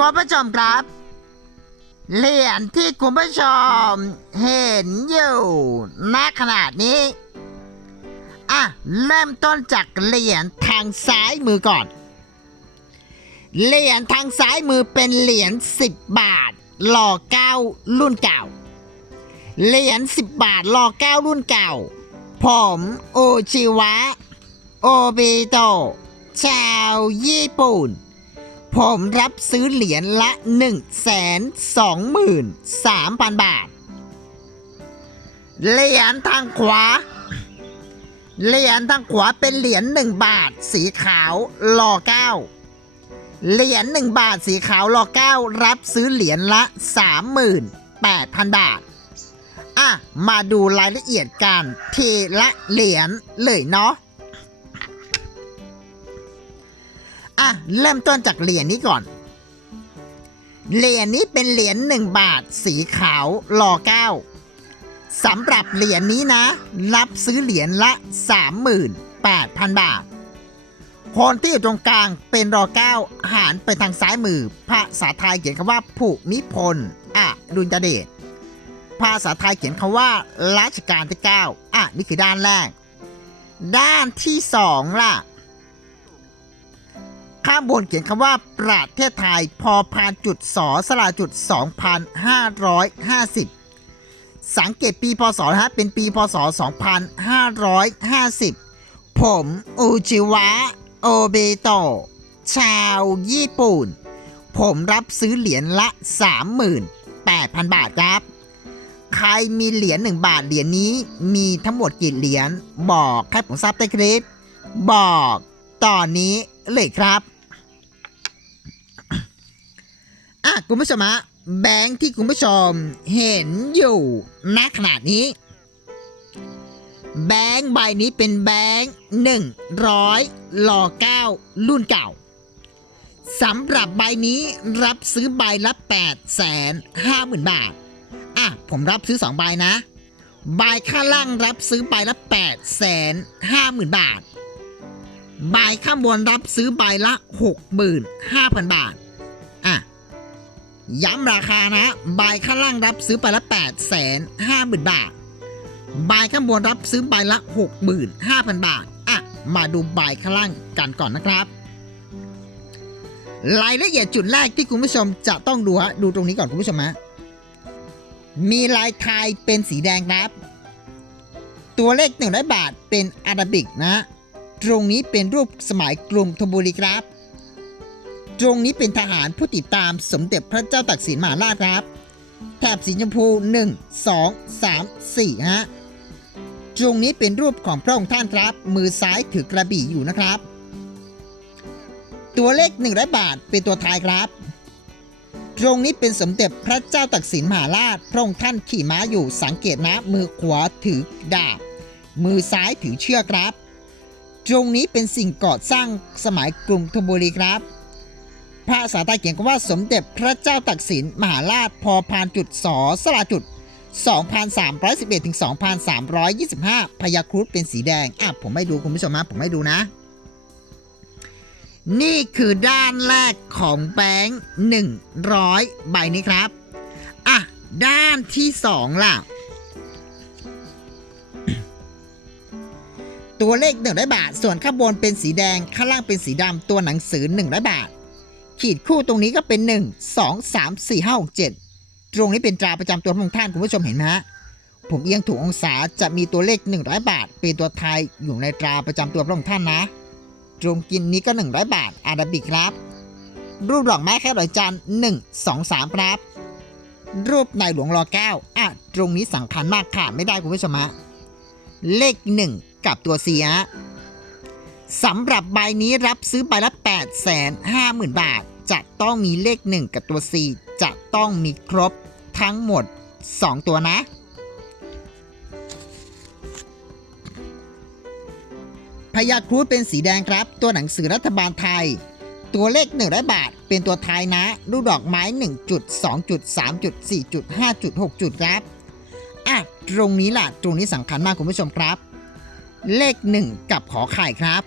คุณผู้ชมครับ เหรียญที่คุณผู้ชมเห็นอยู่ณขนาดนี้ อะ เริ่มต้นจากเหรียญทางซ้ายมือก่อน เหรียญทางซ้ายมือเป็นเหรียญ10 บาทหล่อเก้ารุ่นเก่า เหรียญ10 บาทหล่อเก้ารุ่นเก่า ผมโอชิวะ โอเบโตชาวญี่ปุ่น ผมรับซื้อเหรียญละ 1 2 3 0 0 0 บาท เหรียญทางขวา เหรียญทางขวาเป็นเหรียญ1บาท สีขาวรอเก้าเหรียญ1บาทสีขาวรอเก้ารับซื้อเหรียญละ 38,000 บาท อะ มาดูรายละเอียดกันทีละเหรียญเลยเนาะ อะ เริ่มต้นจากเหรียญนี้ก่อน เหรียญนี้เป็นเหรียญหนึ่งบาท สีขาวรอเก้าสำหรับเหรียญนี้นะ รับซื้อเหรียญละ 38,000 บาท คนที่อยู่ตรงกลางเป็นรอเก้าหารไปทางซ้ายมือ ภาษาไทยเขียนคำว่าผูมิพลอะดุลยเดชภาษาไทยเขียนคำว่ารัชกาลที่ 9 อะ นี่คือด้านแรก ด้านที่สองล่ะ ข้างบนเขียนคำว่าประเทศไทยพอพานจุดสอสลาจุด 2,550 สังเกตปีพศนะฮะเป็นปีพศ 2,550 ผมอุจิวะโอเบโตชาวญี่ปุ่น ผมรับซื้อเหรียญละ 38,000 บาทครับ ใครมีเหรียญ1บาทเหรียญนี้มีทั้งหมดกี่เหรียญบอกให้ผมทราบใต้คลิป บอกตอนนี้ เลยครับอะคุณผู้ชมฮะแบงค์ที่คุณผู้ชมเห็นอยู่ณขณะนี้ แบงค์ใบนี้เป็นแบงค์100หล่อ9รุ่นเก่าสำหรับใบนี้รับซื้อใบละ8 5 0 0 0 0 บาท อะ ผมรับซื้อ 2 ใบนะ ใบข้างล่างรับซื้อใบละ8 5 0 0 0 0 บาท ใบข้างบนรับซื้อใบละ 65,000 บาท อะ ย้ำราคานะใบข้างล่างรับซื้อใบละ 8 5 0 0 0 0 บาทใบข้างบนรับซื้อใบละ 65,000 บาท อะ มาดูใบข้างล่างกันก่อนนะครับ รายละเอียดจุดแรกที่คุณผู้ชมจะต้องดูฮะ ดูตรงนี้ก่อนคุณผู้ชมฮะ มีลายไทยเป็นสีแดงครับ ตัวเลขหนึ่งร้อยบาทเป็นอาราบิกนะ ตรงนี้เป็นรูปสมัยกรุงธนบุรีครับ ตรงนี้เป็นทหารผู้ติดตามสมเด็จพระเจ้าตากสินมหาราชครับ แถบสีชมพู 1 2 3 4ฮะ ตรงนี้เป็นรูปของพระองค์ท่านครับ มือซ้ายถือกระบี่อยู่นะครับ ตัวเลข100บาทเป็นตัวท้ายครับ ตรงนี้เป็นสมเด็จพระเจ้าตากสินมหาราช พระองค์ท่านขี่ม้าอยู่สังเกตนะ มือขวาถือดาบ มือซ้ายถือเชือกครับ ตรงนี้เป็นสิ่งก่อสร้างสมัยกรุงธนบุรีครับ ภาษาไทยเขียนว่าสมเด็จพระเจ้าตากสินมหาราชพอพานจุดสอสลาจุด 2,311ถึง2,325 พยาครุฑเป็นสีแดง อะ ผมไม่ดูคุณผู้ชมนะผมไม่ดูนะ นี่คือด้านแรกของแบงค์100 ใบนี้ครับ อะ ด้านที่สองล่ะ ตัวเลข100บาท ส่วนข้างบนเป็นสีแดงข้างล่างเป็นสีดำตัวหนังสือ100บาท ขีดคู่ตรงนี้ก็เป็น 1 2 3 4 5 6 7 ตรงนี้เป็นตราประจำตัวของท่านคุณผู้ชมเห็นไหมฮะผมเอียงถูกองศาจะมีตัวเลข 100 บาท เป็นตัวไทยอยู่ในตราประจำตัวพระองค์ท่านนะตรงกินนี้ก็ 100 บาท อาราบิกครับ รูปดอกไม้แค่ดอกจันหนึ่งสองสามครับ รูปในหลวงรอเก้าอะตรงนี้สำคัญมากขาดไม่ได้คุณผู้ชมฮะเลขหนึ่ง กับตัวเสียสำหรับใบนี้รับซื้อใบละ 8 5 0 0 0 0 บาท จะต้องมีเลข 1 กับตัว 4 จะต้องมีครบทั้งหมด 2 ตัวนะ พยาครุฑเป็นสีแดงครับ ตัวหนังสือรัฐบาลไทย ตัวเลข1 0 0บาท เป็นตัวไทยนะ รูปดอกไม้ 1 จุด 2 จุด 3 จุด 4 จุด 5 จุด 6 จุดครับ อะ ตรงนี้ล่ะ ตรงนี้สำคัญมากคุณผู้ชมครับ เลข 1 กับขอไข่ครับ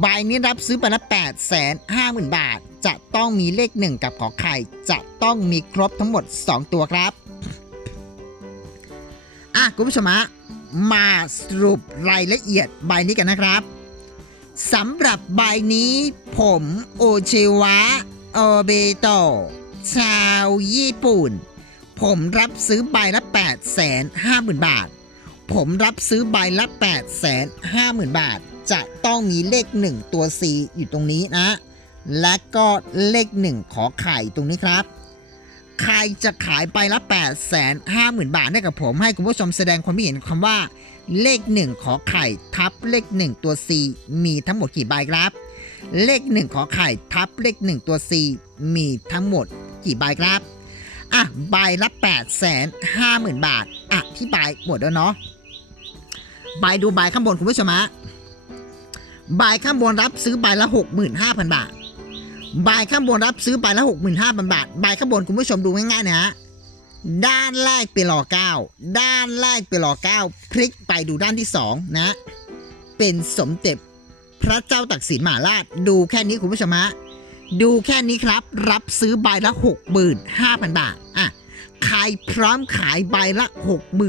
ใบนี้รับซื้อไปละ8 5 0 0 0 0 บาท จะต้องมีเลขหนึ่งกับขอไข่ จะต้องมีครบทั้งหมด 2 ตัวครับ อะคุณผู้ชมฮะมาสรุปรายละเอียดใบนี้กันนะครับสำหรับใบนี้ผมโอเชวะโอเบโตชาวญี่ปุ่น ผมรับซื้อใบละ8 5 0 0 0 0 บาท ผมรับซื้อใบละ 8 5 0 0 0 0 บาท จะต้องมีเลข 1 ตัว C อยู่ตรงนี้นะ และก็เลข 1 ขอไข่ตรงนี้ครับ ใครจะขายใบละ 8 5 0 0 0 0 บาทให้กับผม ให้คุณผู้ชมแสดงความคิดเห็นคำว่า เลข 1 ขอไข่ทับเลข 1 ตัว C มีทั้งหมดกี่ใบครับ เลข 1 ขอไข่ทับเลข 1 ตัว C มีทั้งหมดกี่ใบครับอะใบละ8 5 0 0 0 0 บาท อธิบายหมดแล้วเนาะ ใบดูใบข้างบนคุณผู้ชมฮะใบข้างบนรับซื้อใบละ 65,000 บาทใบข้างบนรับซื้อใบละ 65,000 บาทใบข้างบนคุณผู้ชมดูง่ายๆนะฮะด้านแรกเป็นรอเก้าด้านแรกเป็นรอเก้าพลิกไปดูด้านที่สองนะ เป็นสมเด็จพระเจ้าตักสินมหาราชดูแค่นี้คุณผู้ชมฮะดูแค่นี้ครับ รับซื้อใบละ 65,000 บาทอะใครพร้อมขายใบละ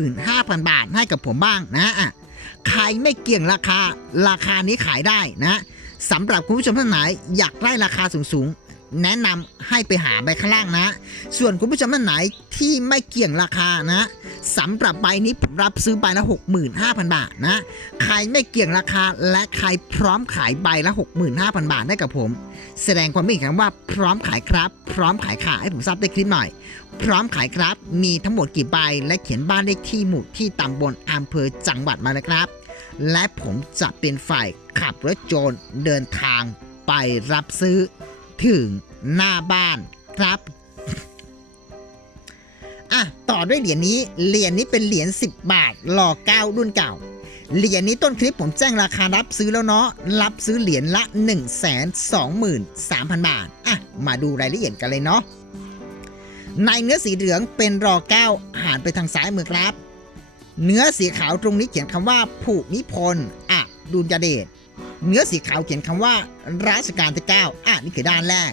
65,000 บาทให้กับผมบ้างนะอะ ใครไม่เกี่ยงราคา ราคานี้ขายได้นะสำหรับคุณผู้ชมท่านไหนอยากได้ราคาสูงๆ แนะนำให้ไปหาใบข้างล่างนะ ส่วนคุณผู้ชมท่านไหนที่ไม่เกี่ยงราคานะสำหรับใบนี้ผมรับซื้อใบละ65,000 บาทนะ ใครไม่เกี่ยงราคาและใครพร้อมขายใบละ 65,000 บาทให้กับผม แสดงความคิดเห็นว่าพร้อมขายครับ พร้อมขายค่ะให้ผมทราบได้คลิปหน่อย พร้อมขายครับ มีทั้งหมดกี่ใบ และเขียนบ้านเลขที่หมู่ที่ตำบลอำเภอจังหวัดมาเลยครับ และผมจะเป็นฝ่ายขับรถโจรเดินทางไปรับซื้อถึงหน้าบ้านครับอะต่อด้วยเหรียญนี้ เหรียญนี้เป็นเหรียญ10 บาทหล่อเก้ารุ่นเก่า เหรียญนี้ต้นคลิปผมแจ้งราคารับซื้อแล้วเนาะ รับซื้อเหรียญละ 1 2 3 0 0 0 บาท อะ มาดูรายละเอียดกันเลยเนาะ ในเนื้อสีเหลืองเป็นรอเก้าหันไปทางซ้ายมือครับ เนื้อสีขาวตรงนี้เขียนคำว่าผูนิพนธ์อะดุลยเดชเนื้อสีขาวเขียนคำว่ารัชกาลที่เก้าอะนี่คือด้านแรก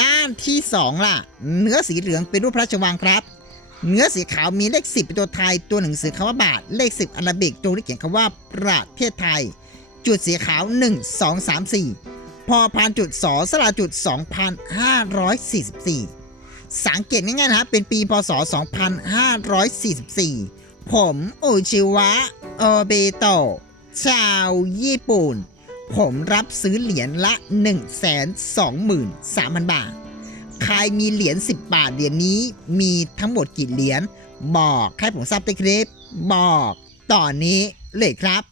ด้านที่สองล่ะ เนื้อสีเหลืองเป็นรูปพระราชวังครับ เนื้อสีขาวมีเลข 10 เป็นตัวไทย ตัวหนังสือคำว่าบาท เลข 10อารบิก ตรงที่เขียนคำว่าประเทศไทย จุดสีขาว 1 2 3 4 พอพานจุดสอสลาจุด 2544 สังเกตง่ายๆนะเป็นปีพศ 2544 ผมโอชิวะโอเบโตะชาวญี่ปุ่น ผมรับซื้อเหรียญละ 123,000 บาท ใครมีเหรียญ 10 บาทเหรียญนี้มีทั้งหมดกี่เหรียญ บอกให้ผมทราบในคลิป บอกตอนนี้เลยครับ